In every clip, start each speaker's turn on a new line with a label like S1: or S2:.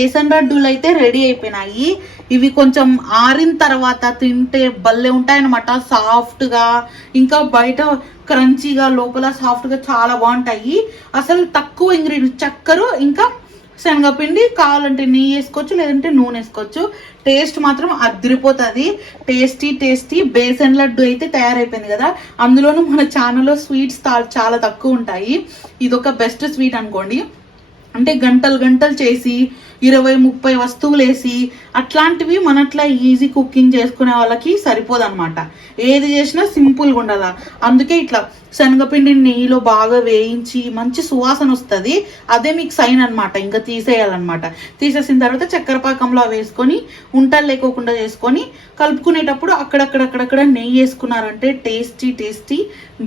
S1: బేసన్ లడ్డూలు అయితే రెడీ అయిపోయినాయి. ఇవి కొంచెం ఆరిన తర్వాత తింటే భలే ఉంటాయన్నమాట. సాఫ్ట్గా ఇంకా బయట క్రంచీగా లోపల సాఫ్ట్గా చాలా బాగుంటాయి. అసలు తక్కువ ఇంగ్రీడియంట్ చక్కెర ఇంకా శనగపిండి కావాలంటే నెయ్యి వేసుకోవచ్చు లేదంటే నూనె వేసుకోవచ్చు. టేస్ట్ మాత్రం అదిరిపోతుంది. టేస్టీ టేస్టీ బేసన్ లడ్డు అయితే తయారైపోయింది కదా. అందులోనూ మన ఛానల్లో స్వీట్స్ చాలా తక్కువ ఉంటాయి. ఇదొక బెస్ట్ స్వీట్ అనుకోండి. అంటే గంటలు గంటలు చేసి ఇరవై ముప్పై వస్తువులు వేసి అట్లాంటివి మనట్లా ఈజీ కుకింగ్ చేసుకునే వాళ్ళకి సరిపోదన్నమాట. ఏది చేసినా సింపుల్గా ఉండాల అందుకే ఇట్లా శనగపిండిని నెయ్యిలో బాగా వేయించి మంచి సువాసన వస్తుంది. అదే మీకు సైన్ అన్నమాట. ఇంకా తీసేయాలన్నమాట. తీసేసిన తర్వాత చక్కెర పాకంలో వేసుకొని ఉంటలు లేకోకుండా చేసుకొని కలుపుకునేటప్పుడు అక్కడక్కడక్కడక్కడ నెయ్యి వేసుకున్నారంటే tasty tasty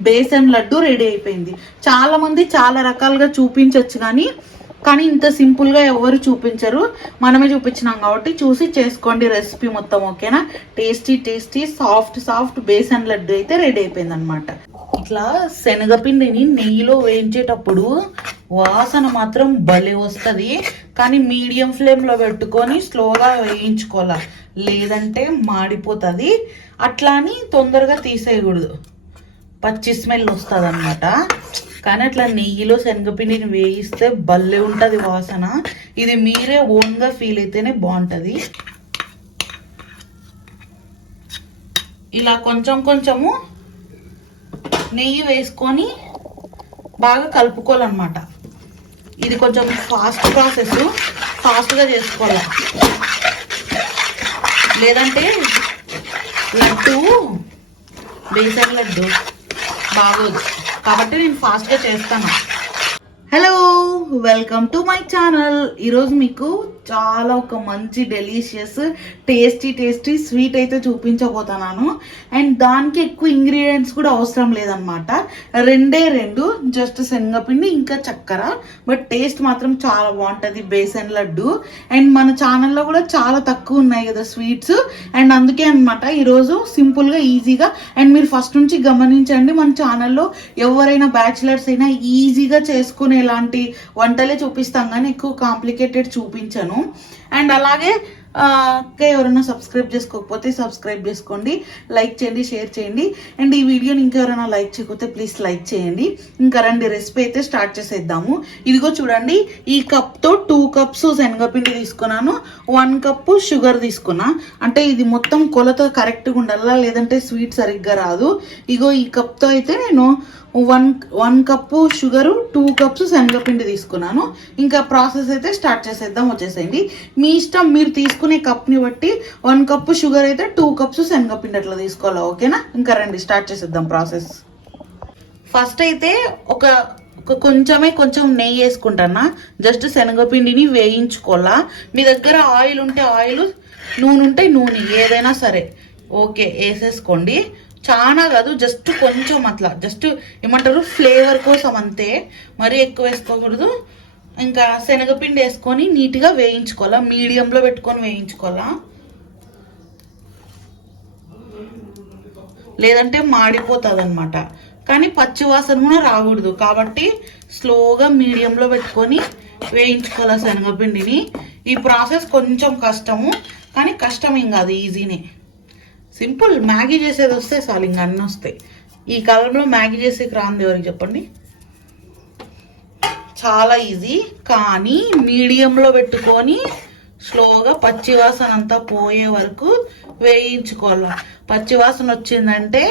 S1: besan laddu ready అయిపోయింది. చాలామంది చాలా రకాలుగా చూపించవచ్చు కానీ కానీ ఇంత సింపుల్గా ఎవరు చూపించరు. మనమే చూపించినాం కాబట్టి చూసి చేసుకోండి రెసిపీ మొత్తం ఓకేనా? Tasty tasty soft soft besan laddu అయితే రెడీ అయిపోయింది అనమాట ఇట్లా శనగపిండిని నెయ్యిలో వేయించేటప్పుడు వాసన మాత్రం భలే వస్తుంది. కానీ మీడియం ఫ్లేమ్లో పెట్టుకొని స్లోగా వేయించుకోవాలి? లేదంటే మాడిపోతుంది. అట్లా అని తొందరగా తీసేయకూడదు. పచ్చి స్మెల్ వస్తుంది అనమాట కానీ అట్లా నెయ్యిలో శనగపిండిని వేయిస్తే భలే ఉంటుంది వాసన. ఇది మీరే ఓన్గా ఫీల్ అయితేనే బాగుంటుంది. ఇలా కొంచెం కొంచెము నెయ్యి వేసుకొని బాగా కలుపుకోవాలన్నమాట. ఇది కొంచెం ఫాస్ట్ ప్రాసెస్ ఫాస్ట్గా చేసుకోవాలి. లేదంటే లడ్డు బేసన్ లడ్డు బాగోదు. కాబట్టి నేను ఫాస్ట్గా చేస్తాను. Hello welcome to my channel ఈరోజు మీకు చాలా ఒక మంచి డెలీషియస్ టేస్టీ టేస్టీ స్వీట్ అయితే చూపించబోతున్నాను. అండ్ దానికి ఎక్కువ ఇంగ్రీడియంట్స్ కూడా అవసరం లేదనమాట రెండే రెండు జస్ట్ శనగపిండి ఇంకా చక్కెర. బట్ టేస్ట్ మాత్రం చాలా బాగుంటుంది బేసన్ లడ్డు. అండ్ మన ఛానల్లో కూడా చాలా తక్కువ ఉన్నాయి కదా స్వీట్స్ అండ్ అందుకే అనమాట ఈరోజు సింపుల్గా ఈజీగా అండ్ మీరు ఫస్ట్ నుంచి గమనించండి మన ఛానల్లో ఎవరైనా బ్యాచిలర్స్ అయినా ఈజీగా చేసుకునే ఇలాంటి వంటలే చూపిస్తాం కానీ ఎక్కువ కాంప్లికేటెడ్ చూపించను. అండ్ అలాగే ఎవరైనా సబ్స్క్రైబ్ చేసుకోకపోతే సబ్స్క్రైబ్ చేసుకోండి లైక్ చేయండి షేర్ చేయండి. అండ్ ఈ వీడియోని ఇంకెవరైనా లైక్ చేయకపోతే ప్లీజ్ లైక్ చేయండి. ఇంకా రండి రెసిపీ అయితే స్టార్ట్ చేసేద్దాము. ఇదిగో చూడండి ఈ కప్తో టూ కప్స్ శనగపిండి తీసుకున్నాను వన్ కప్పు షుగర్ తీసుకున్నా. అంటే ఇది మొత్తం కొలత కరెక్ట్గా ఉండాలా లేదంటే స్వీట్ సరిగ్గా రాదు. ఇగో ఈ కప్తో అయితే నేను one one cup sugar two cups శనగపిండి తీసుకున్నాను. ఇంకా ప్రాసెస్ అయితే స్టార్ట్ చేసేద్దాం వచ్చేసేయండి. మీ ఇష్టం మీరు తీసుకునే కప్ని బట్టి వన్ కప్పు షుగర్ అయితే టూ కప్స్ శనగపిండి అట్లా తీసుకోవాలి ఓకేనా? ఇంకా రండి స్టార్ట్ చేసేద్దాం ప్రాసెస్. ఫస్ట్ అయితే ఒక కొంచెమే కొంచెం నెయ్యి వేసుకుంటానా? జస్ట్ శనగపిండిని వేయించుకోవాలా? మీ దగ్గర ఆయిల్ ఉంటే ఆయిల్ నూనె ఉంటే నూనె ఏదైనా సరే. ఓకే వేసేసుకోండి. చాలా కాదు జస్ట్ కొంచెం అట్లా. జస్ట్ ఏమంటారు ఫ్లేవర్ కోసం అంతే. మరీ ఎక్కువ వేసుకోకూడదు. ఇంకా శనగపిండి వేసుకొని నీట్గా వేయించుకోవాలా. మీడియంలో పెట్టుకొని వేయించుకోవాలా. లేదంటే మాడిపోతుంది అనమాట కానీ పచ్చి వాసన కూడా రాకూడదు. కాబట్టి స్లోగా మీడియంలో పెట్టుకొని వేయించుకోవాలి శనగపిండిని. ఈ ప్రాసెస్ కొంచెం కష్టము. కానీ కష్టం ఏం కాదు ఈజీనే. సింపుల్ మ్యాగీ చేసేది వస్తే చాలు ఇంకా అన్నీ వస్తాయి. ఈ కాలంలో మ్యాగీ చేసేకి రాంది ఎవరికి చెప్పండి? చాలా ఈజీ కానీ మీడియంలో పెట్టుకొని స్లోగా పచ్చివాసన అంతా పోయే వరకు వేయించుకోవాలి. పచ్చివాసన వచ్చిందంటే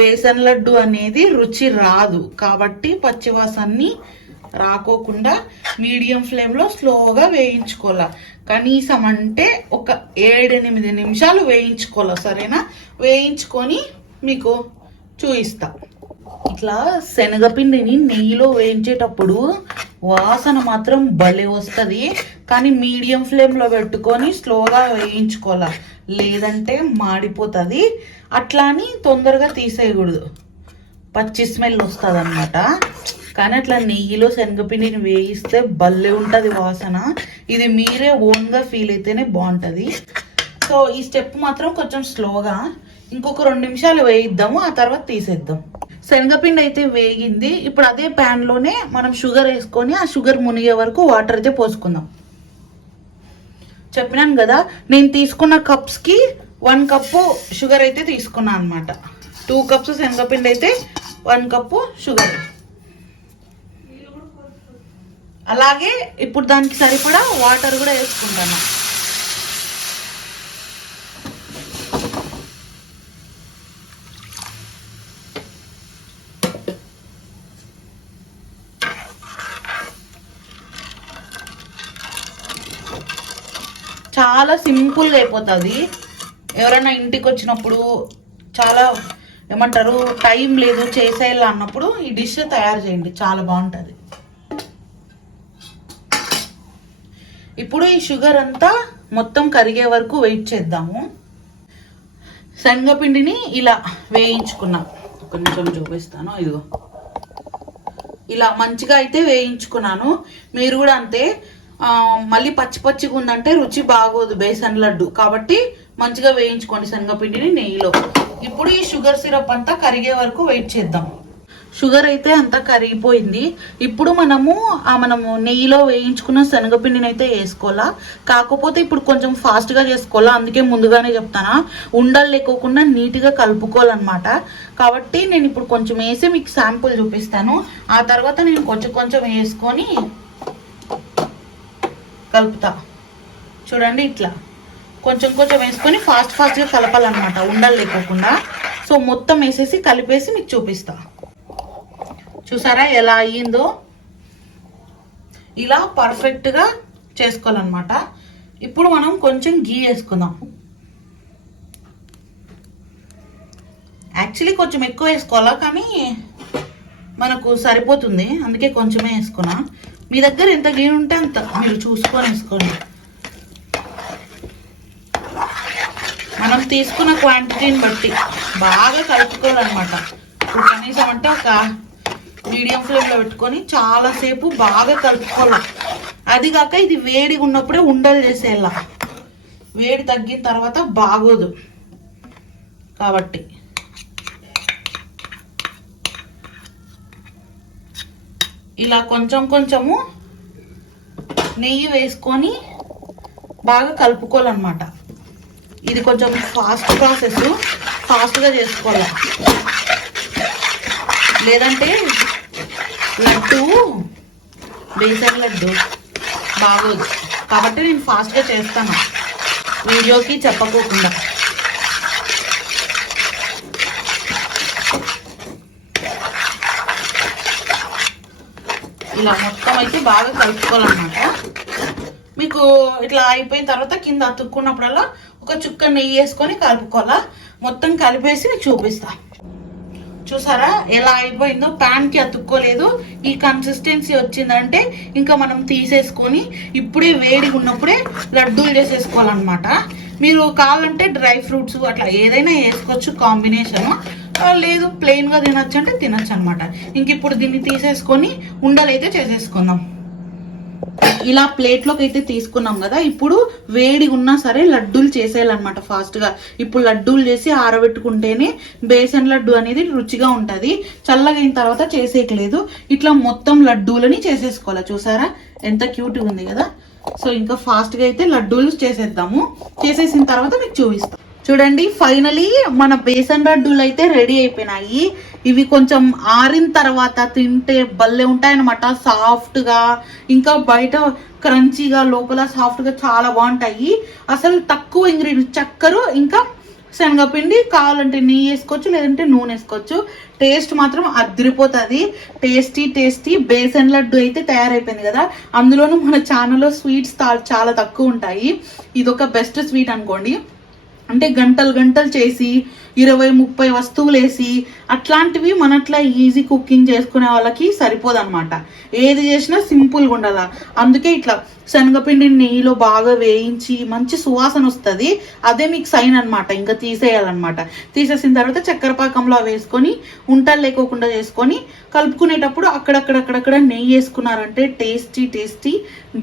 S1: బేసన్ లడ్డు అనేది రుచి రాదు. కాబట్టి పచ్చివాసనని రాకోకుండా మీడియం ఫ్లేమ్లో స్లోగా వేయించుకోవాలి. కనీసం అంటే ఒక ఏడెనిమిది నిమిషాలు వేయించుకోవాలి సరేనా? వేయించుకొని మీకు చూయిస్తా ఇట్లా శనగపిండిని నెయ్యిలో వేయించేటప్పుడు వాసన మాత్రం భలే వస్తుంది. కానీ మీడియం ఫ్లేమ్లో పెట్టుకొని స్లోగా వేయించుకోవాలి. లేదంటే మాడిపోతుంది. అట్లా అని తొందరగా తీసేయకూడదు. పచ్చి స్మెల్ వస్తుంది అన్నమాట కానీ అట్లా నెయ్యిలో శనగపిండిని వేయిస్తే భలే ఉంటుంది వాసన. ఇది మీరే ఓన్గా ఫీల్ అయితేనే బాగుంటుంది. సో ఈ స్టెప్ మాత్రం కొంచెం స్లోగా ఇంకొక రెండు నిమిషాలు వేయిద్దాము ఆ తర్వాత తీసేద్దాం. శనగపిండి అయితే వేగింది. ఇప్పుడు అదే ప్యాన్లోనే మనం షుగర్ వేసుకొని ఆ షుగర్ మునిగే వరకు వాటర్ అయితే పోసుకుందాం. చెప్పినాను కదా నేను తీసుకున్న కప్స్కి వన్ కప్పు షుగర్ అయితే తీసుకున్నాను అనమాట టూ కప్స్ శనగపిండి అయితే వన్ కప్పు షుగర్ అలాగే ఇప్పుడు దానికి సరిపడా వాటర్ కూడా వేసుకుంటాను. చాలా సింపుల్గా అయిపోతుంది. ఎవరైనా ఇంటికి వచ్చినప్పుడు చాలా ఏమంటారు టైం లేదు చేసేయాలి అన్నప్పుడు ఈ డిష్ తయారు చేయండి. చాలా బాగుంటుంది. ఇప్పుడు ఈ షుగర్ అంతా మొత్తం కరిగే వరకు వెయిట్ చేద్దాము. శనగపిండిని ఇలా వేయించుకున్నాం. ఒక నిమిషం చూపిస్తాను ఇదిగో. ఇలా మంచిగా అయితే వేయించుకున్నాను. మీరు కూడా అంతే మళ్ళీ పచ్చి పచ్చిగా ఉందంటే రుచి బాగోదు బేసన్ లడ్డు. కాబట్టి మంచిగా వేయించుకోండి శనగపిండిని నెయ్యిలో. ఇప్పుడు ఈ షుగర్ సిరప్ అంతా కరిగే వరకు వెయిట్ చేద్దాం. షుగర్ అయితే అంతా కరిగిపోయింది. ఇప్పుడు మనము ఆ మనము నెయ్యిలో వేయించుకున్న శనగపిండిని అయితే వేసుకోవాలా? కాకపోతే ఇప్పుడు కొంచెం ఫాస్ట్గా చేసుకోవాలా? అందుకే ముందుగానే చెప్తానా. ఉండలు లేకోకుండా నీట్గా కలుపుకోవాలన్నమాట. కాబట్టి నేను ఇప్పుడు కొంచెం వేసి మీకు శాంపుల్ చూపిస్తాను. ఆ తర్వాత నేను కొంచెం కొంచెం వేసుకొని కలుపుతా. చూడండి ఇట్లా. కొంచెం కొంచెం వేసుకొని ఫాస్ట్ ఫాస్ట్గా కలపాలన్నమాట. ఉండలు లేకోకుండా. సో మొత్తం వేసేసి కలిపేసి మీకు చూపిస్తాను చూసారా ఎలా అయ్యిందో? ఇలా పర్ఫెక్ట్గా చేసుకోవాలన్నమాట. ఇప్పుడు మనం కొంచెం గీ వేసుకుందాం. యాక్చువల్లీ కొంచెం ఎక్కువ వేసుకోవాలా కానీ మనకు సరిపోతుంది. అందుకే కొంచెమే వేసుకున్నా. మీ దగ్గర ఎంత గీ ఉంటే అంత మీరు చూసుకొని వేసుకోండి. మనం తీసుకున్న క్వాంటిటీని బట్టి బాగా కలుపుకోవాలన్నమాట. ఇప్పుడు కనీసం అంటే ఒక మీడియం ఫ్లేమ్లో పెట్టుకొని చాలాసేపు బాగా కలుపుకోవాలి. అది కాక ఇది వేడిగా ఉన్నప్పుడే ఉండలు చేసేలా వేడి తగ్గిన తర్వాత బాగోదు. కాబట్టి. ఇలా కొంచెం కొంచెము నెయ్యి వేసుకొని బాగా కలుపుకోవాలన్నమాట. ఇది కొంచెం ఫాస్ట్ ప్రాసెస్. ఫాస్ట్గా చేసుకోవాలి. లేదంటే లడ్డు. బేసన్ లడ్డు. బాగోదు. కాబట్టి నేను ఫాస్ట్గా చేస్తాను. వీడియోకి చెప్పకోకుండా. ఇలా మొత్తం అయితే బాగా కలుపుకోవాలన్నమాట. మీకు ఇట్లా అయిపోయిన తర్వాత కింద అతుక్కున్నప్పుడల్లా ఒక చుక్క నెయ్యి వేసుకొని కలుపుకోవాలా? మొత్తం కలిపేసి మీకు చూపిస్తాను చూసారా? ఎలా అయిపోయిందో ప్యాన్కి అతుక్కోలేదు. ఈ కన్సిస్టెన్సీ వచ్చిందంటే ఇంకా మనం తీసేసుకొని ఇప్పుడే వేడిగా ఉన్నప్పుడే లడ్డూలు చేసేసుకోవాలన్నమాట మీరు కావాలంటే డ్రై ఫ్రూట్స్ అట్లా ఏదైనా వేసుకోవచ్చు కాంబినేషన్. లేదు ప్లెయిన్గా తినొచ్చు అంటే తినొచ్చు అనమాట ఇంక ఇప్పుడు దీన్ని తీసేసుకొని ఉండలైతే చేసేసుకుందాం. ఇలా ప్లేట్లోకి అయితే తీసుకున్నాం కదా ఇప్పుడు వేడి ఉన్నా సరే లడ్డూలు చేసేయాలన్నమాట ఫాస్ట్గా ఇప్పుడు లడ్డూలు చేసి ఆరబెట్టుకుంటేనే బేసన్ లడ్డు అనేది రుచిగా ఉంటుంది. చల్లగా అయిన తర్వాత చేసేయట్లేదు. ఇట్లా మొత్తం లడ్డూలని చేసేసుకోవాలి చూసారా? ఎంత క్యూట్గా ఉంది కదా. సో ఇంకా ఫాస్ట్గా అయితే లడ్డూలు చేసేద్దాము. చేసేసిన తర్వాత మీకు చూపిస్తాం. చూడండి ఫైనలీ మన బేసన్ లడ్డూలు అయితే రెడీ అయిపోయినాయి. ఇవి కొంచెం ఆరిన తర్వాత తింటే భలే ఉంటాయన్నమాట. సాఫ్ట్గా ఇంకా బయట క్రంచీగా లోపల సాఫ్ట్గా చాలా బాగుంటాయి. అసలు తక్కువ ఇంగ్రీడియంట్ చక్కెర ఇంకా శనగపిండి కావాలంటే నెయ్యి వేసుకోవచ్చు లేదంటే నూనె వేసుకోవచ్చు. టేస్ట్ మాత్రం అదిరిపోతుంది. టేస్టీ టేస్టీ బేసన్ లడ్డు అయితే తయారైపోయింది కదా. అందులోనూ మన ఛానల్లో స్వీట్స్ చాలా తక్కువ ఉంటాయి. ఇదొక బెస్ట్ స్వీట్ అనుకోండి. అంటే గంటలు గంటలు చేసి ఇరవై ముప్పై వస్తువులు వేసి అట్లాంటివి మనట్లా ఈజీ కుకింగ్ చేసుకునే వాళ్ళకి సరిపోదన్నమాట. ఏది చేసినా సింపుల్గా ఉండాల అందుకే ఇట్లా శనగపిండిని నెయ్యిలో బాగా వేయించి మంచి సువాసన వస్తుంది. అదే మీకు సైన్ అన్నమాట. ఇంకా తీసేయాలన్నమాట. తీసేసిన తర్వాత చక్కెర పాకంలో వేసుకొని ఉంటలు లేకోకుండా చేసుకొని కలుపుకునేటప్పుడు అక్కడక్కడక్కడక్కడ నెయ్యి వేసుకున్నారంటే tasty tasty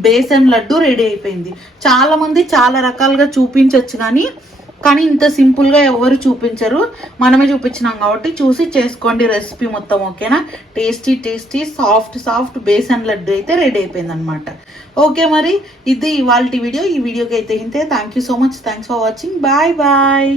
S1: besan laddu ready అయిపోయింది. చాలా మంది చాలా రకాలుగా చూపించవచ్చు కానీ కానీ ఇంత సింపుల్గా ఎవరు చూపించరు. మనమే చూపించినాం కాబట్టి చూసి చేసుకోండి రెసిపీ మొత్తం ఓకేనా? Tasty tasty soft soft besan laddu అయితే రెడీ అయిపోయింది అనమాట ఓకే మరి ఇది ఇవాళ వీడియో. ఈ వీడియోకి అయితే ఇంతే. Thank you so much thanks for watching bye bye